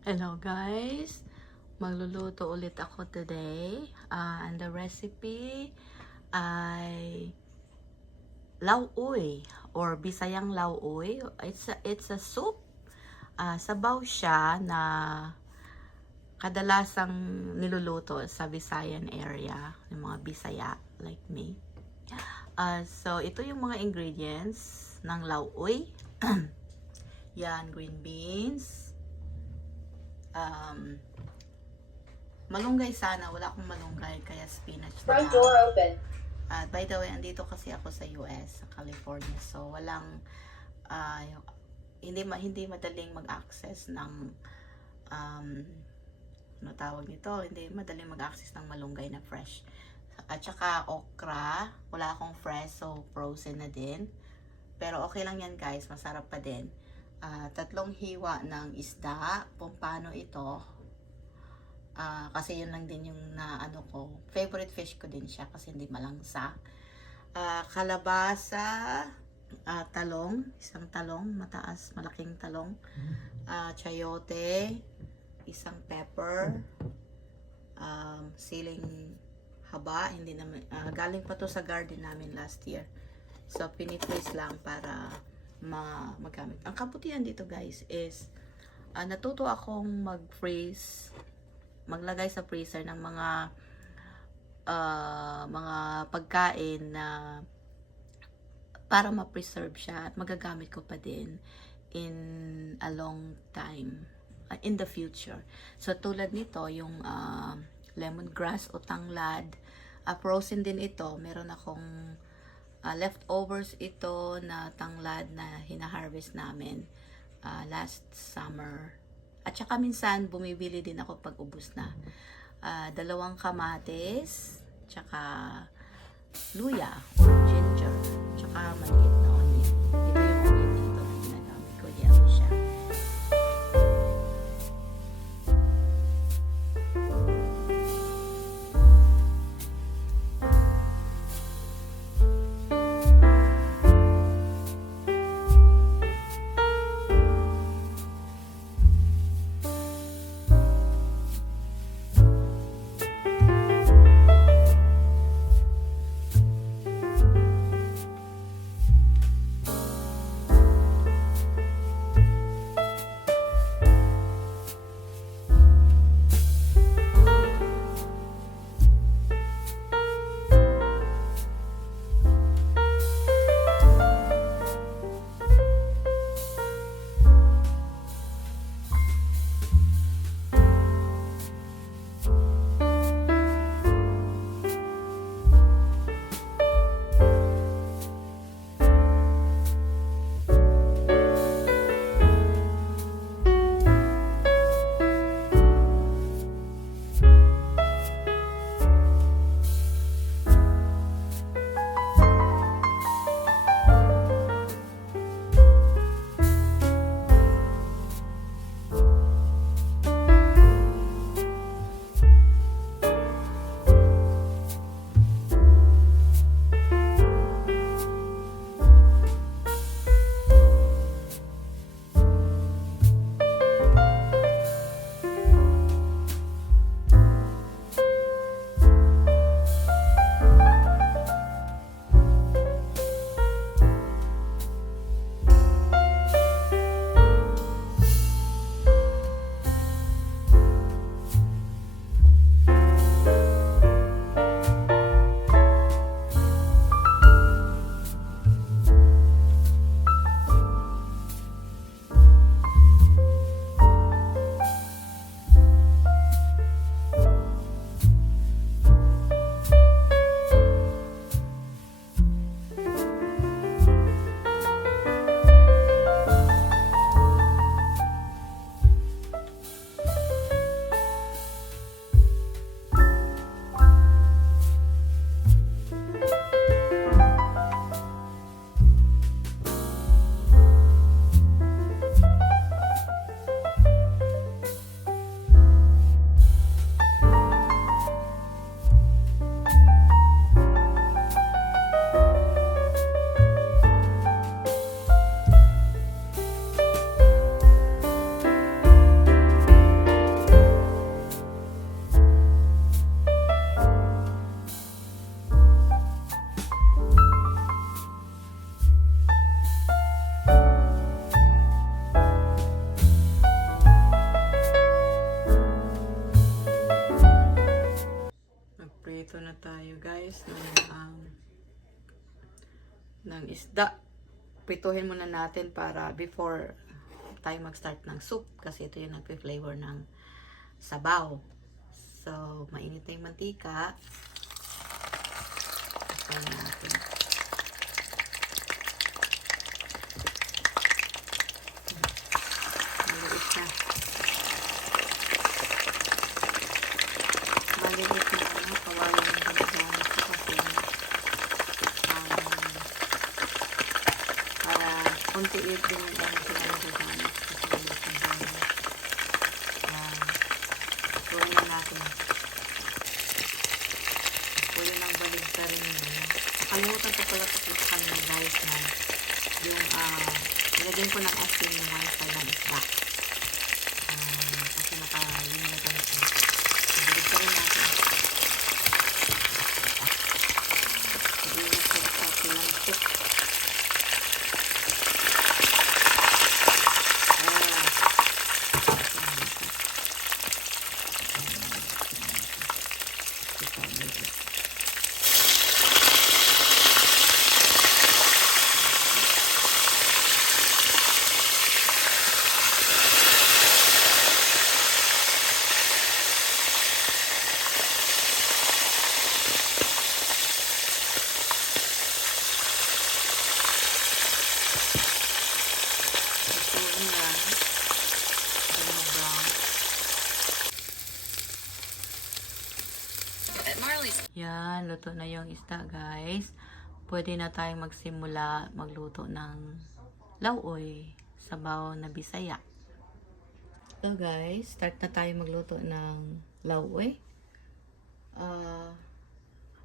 Hello guys, magluluto ulit ako today, and the recipe ay lauoy or Bisayang lauoy. It's a soup. Sabaw siya na kadalasang niluluto sa Visayan area, yung mga Bisaya like me. So ito yung mga ingredients ng lauoy. Yan, green beans, malunggay sana. Wala akong malunggay, kaya spinach na Front lang. door open. By the way, andito kasi ako sa US, sa California. So, walang, hindi madaling mag-access ng, ano tawag nito? Hindi madaling mag-access ng malunggay na fresh. At saka okra, wala akong fresh, so frozen na din. Pero okay lang yan guys, masarap pa din. 3 hiwa ng isda, pompano ito. Kasi yun lang din yung favorite fish ko din siya kasi hindi malangsa. Kalabasa, talong, isang talong, mataas, malaking talong. Chayote, isang pepper, siling haba, hindi naman, galing pa to sa garden namin last year. So, pinipres lang para magamit. Ang kabutihan dito guys is, natuto akong maglagay sa freezer ng mga pagkain na para ma-preserve siya at magagamit ko pa din in a long time, in the future. So tulad nito yung lemongrass o tanglad, frozen din ito. Meron akong leftovers ito na tanglad na hina-harvest namin last summer. At saka minsan bumibili din ako pag ubos na. 2 kamatis, tsaka luya or ginger, tsaka maliit na onion. Ito yung onion dito na ginagamit ko. Yellow siya. isda, prituhin muna natin para before tayo mag-start ng soup kasi ito yung nagpe-flavor ng sabaw. So, mainit na yung mantika. Ito natin. Maliit na. Maliit na ano, kawalan yung ginagamit ko kasi para konti-it din yung ano sila nagagamit kasi maliit na gano'n. Tuwan na natin. Pwede nang baligta rin yun. Nakalimutan ko pala sa kanina guys na yung nilagyan ko ng asin yung wifi ng isda. Kasi nakalimutan ko. Baligta rin natin. Hindi na sa silang tip. Yan, luto na yung isda guys. Pwede na tayong magsimula magluto ng lauoy, sabaw na Bisaya. So guys, start na tayo magluto ng lauoy.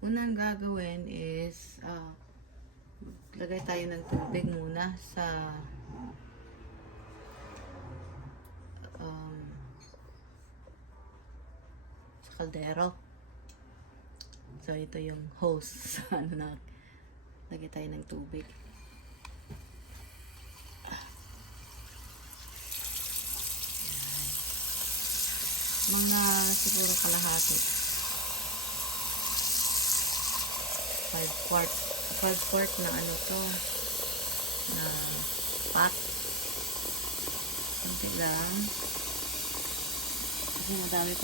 Unang gagawin is lagay tayo ng tubig muna sa kaldero. So, ito yung hose. Ano na, lagay tayo ng tubig. Mga siguro kalahati. 5 quart na ano to. Na pot. Kunti lang. Kasi madami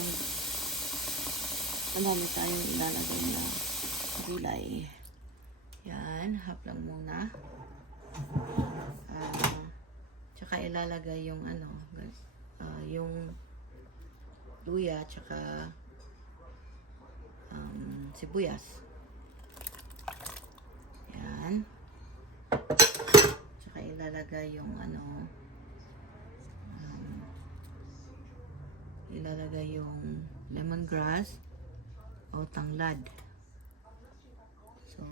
tayong ilalagay na gulay. Yan, half lang muna. Tsaka ilalagay yung ano, yung luya, tsaka sibuyas. Yan. Tsaka ilalagay yung ano, ilalagay yung lemongrass o tanglad. So,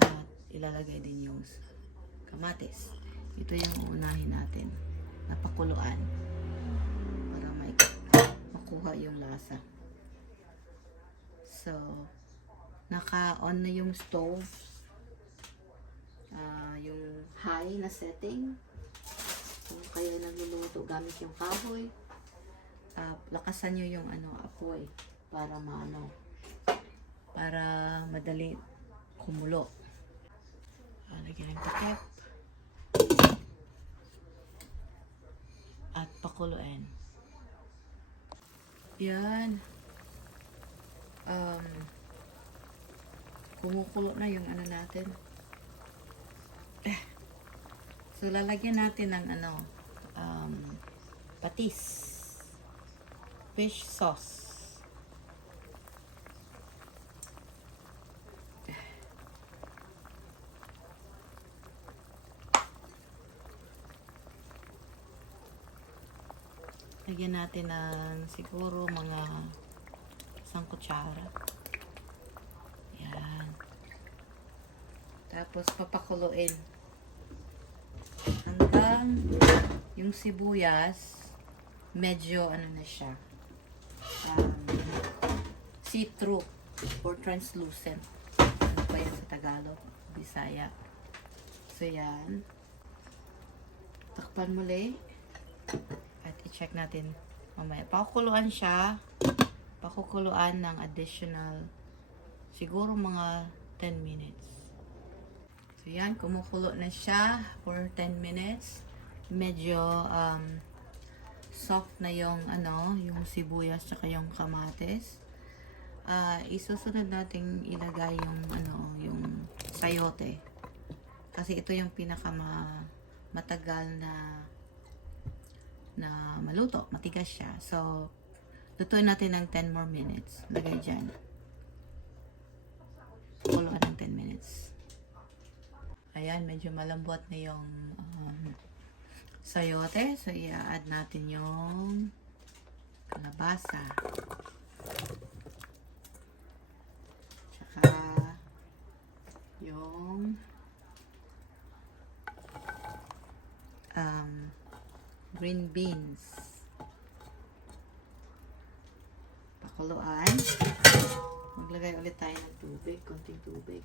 at ilalagay din yung kamatis. Ito yung uunahin natin. Napakuluan. Para makuha yung lasa. So, naka-on na yung stove. Yung high na setting. Kung kayo nagluluto gamit yung kahoy. Lakasan nyo yung ano, apoy para para madali kumulo. Lagyan ng takip at pakuluin. Yan. Kumukulo na yung ano natin. So lalagyan natin ng ano, patis. Fish sauce. Lagyan natin ng siguro mga 1 kutsara. Yan. Tapos papakuluin hanggang yung sibuyas medyo ano na siya, see-through or translucent. Ano pa yan sa Tagalog? Bisaya. So yan. Takpan muli. At i-check natin mamaya. Pakukuluan siya. Pakukuluan ng additional siguro mga 10 minutes. So yan, kumukulo na siya for 10 minutes. Medyo soft na yung yung sibuyas tsaka yung kamatis. Isusunod nating ilagay yung yung sayote. Kasi ito yung matagal na maluto, matigas siya. So lutuin natin ng 10 more minutes. Lagay diyan. Kuluan ng 10 minutes. Ayan, medyo malambot na yung sayote. So, i-add natin yung kalabasa. Tsaka yung green beans. Pakuluan. Maglagay ulit tayo ng tubig, konting tubig.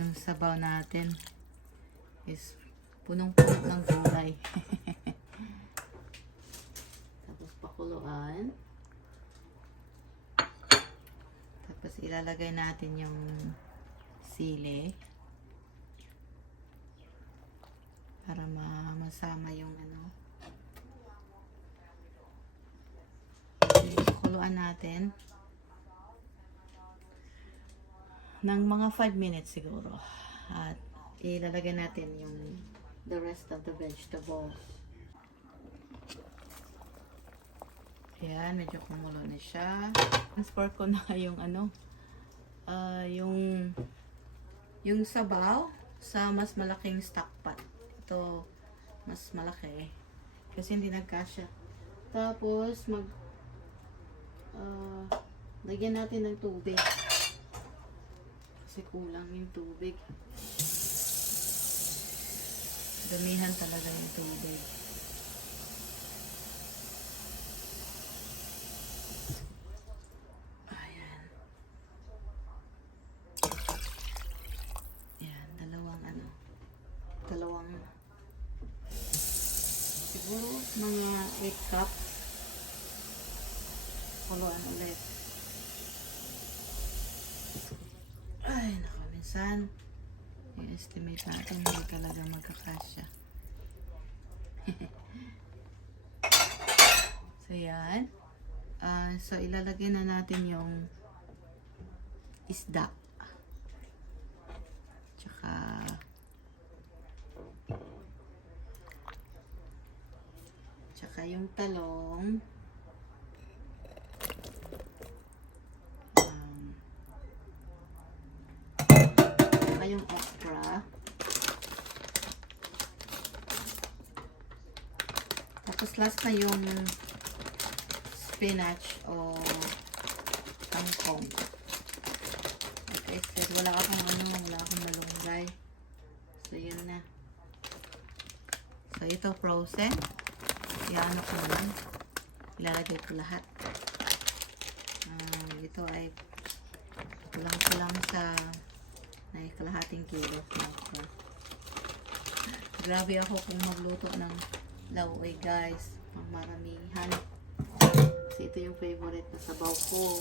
Yung sabaw natin is punong-puno ng gulay. Tapos pakuluan. Tapos ilalagay natin yung sili para masama yung pakuluan natin ng mga 5 minutes siguro. At ilalagay natin yung the rest of the vegetables. Ayan, medyo kumulo na siya. Transfer ko na yung yung sabaw sa mas malaking stock pot. Ito, mas malaki. Kasi hindi nagkasya. Tapos, lagyan natin ng tubig. Kasi kulang yung tubig. Damihan talaga yung tubig. Ayan. Ayan, dalawang siguro mga 8 cups. Kuluan ulit. Ay, naku, minsan i-estimate natin hindi talaga magkakasya. So, yan. So, ilalagay na natin yung isda. Tsaka yung talong. Yung okra. Tapos last na yung spinach o kangkong. Okay, so wala akong malunggay. So yun na. So ito frozen. Iano ko lang. Ilalagay ko lahat. Ito ay kulang sa kalahating kilo. Grabe ako kung magluto ng lauoy, guys. Maramihan. Kasi ito yung favorite na sabaw ko.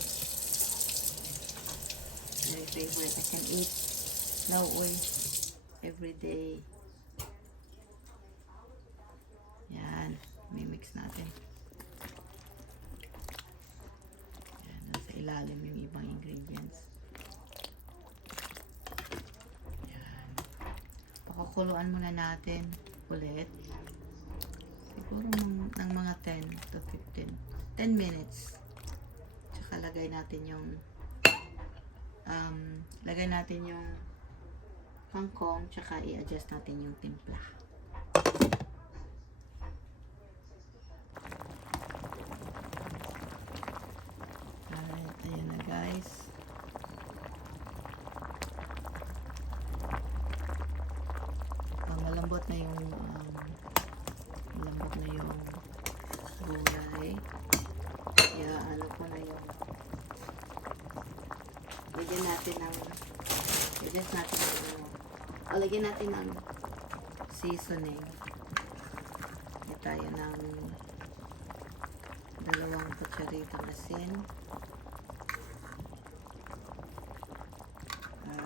Very favorite. I can eat lauoy every day. Yan. Mimix natin. Yan. Nasa ilalim yung ibang ingredients. Pakukuluan muna natin ulit. Siguro ng mga 10 to 10 minutes. Tsaka lagay natin yung kangkong, tsaka i-adjust natin yung timpla. Alright, ayan na guys. Malambot na yung gulay. Kaya ko na yung lagyan natin ng seasoning. Lagyan tayo ng dalawang kutsaritang asin.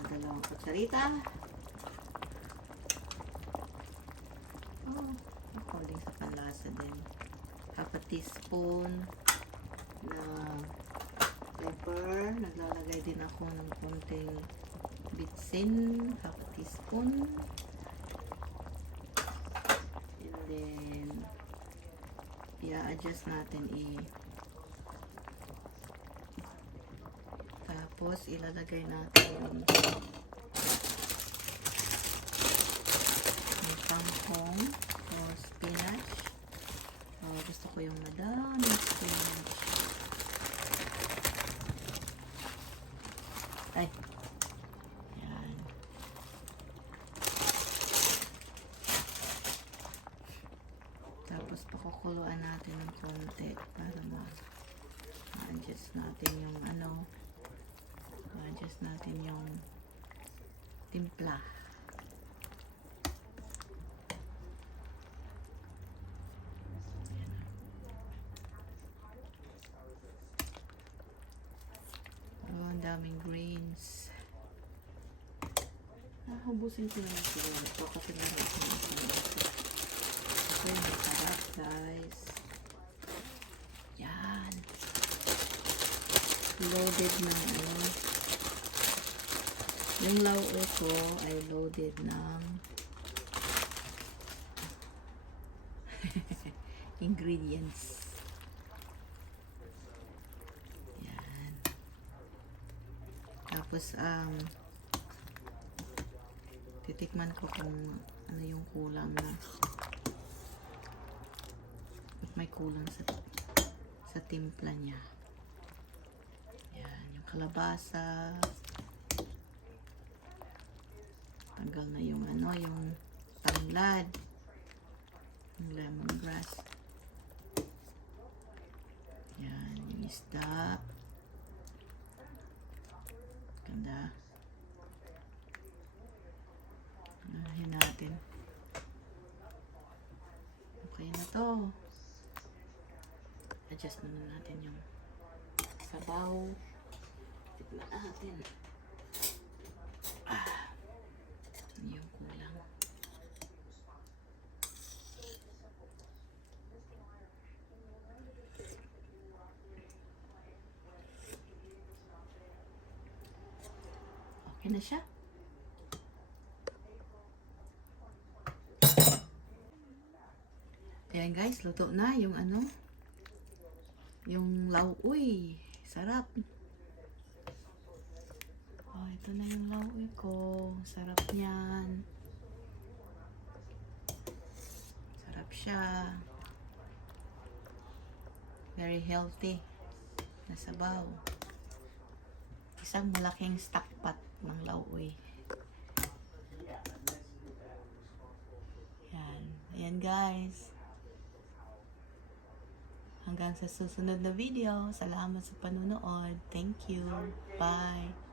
Dalawang kutsarita. According sa panlasa din. Half a teaspoon na pepper. Naglalagay din ako ng konting bitsin. Half a teaspoon. And then, i-adjust natin tapos, ilalagay natin yung kangkong o spinach. Gusto ko yung madami spinach. Ay! Yan. Tapos, pakukuluan natin ng konti para ma-adjust natin yung ma-adjust natin yung timpla. Ang daming greens. Hubusin ko naman siguro ito kasi meron ako ng ito yung masarap, guys. Yan. Loaded ng yung lauo ko ay loaded ng ingredients. Yan. Tapos, titikman ko kung ano yung kulang na may kulang sa timpla niya. Yan, yung kalabasa. Tanggal na yung yung tanglad. Yung lemongrass. Yan, yung isda. Ganda. Unahin natin. Okay na to. Adjust muna natin yung sabaw. Tikman natin. Yung kulang. Okay na siya. Ayan guys, luto na yung yung lauoy. Sarap. Oh, ito na yung lauoy ko. Sarap niyan. Sarap siya. Very healthy na sabaw. Isang malaking stock pot ng lauoy. Yan. Ayan guys. Hanggang sa susunod na video. Salamat sa panunood. Thank you. Bye.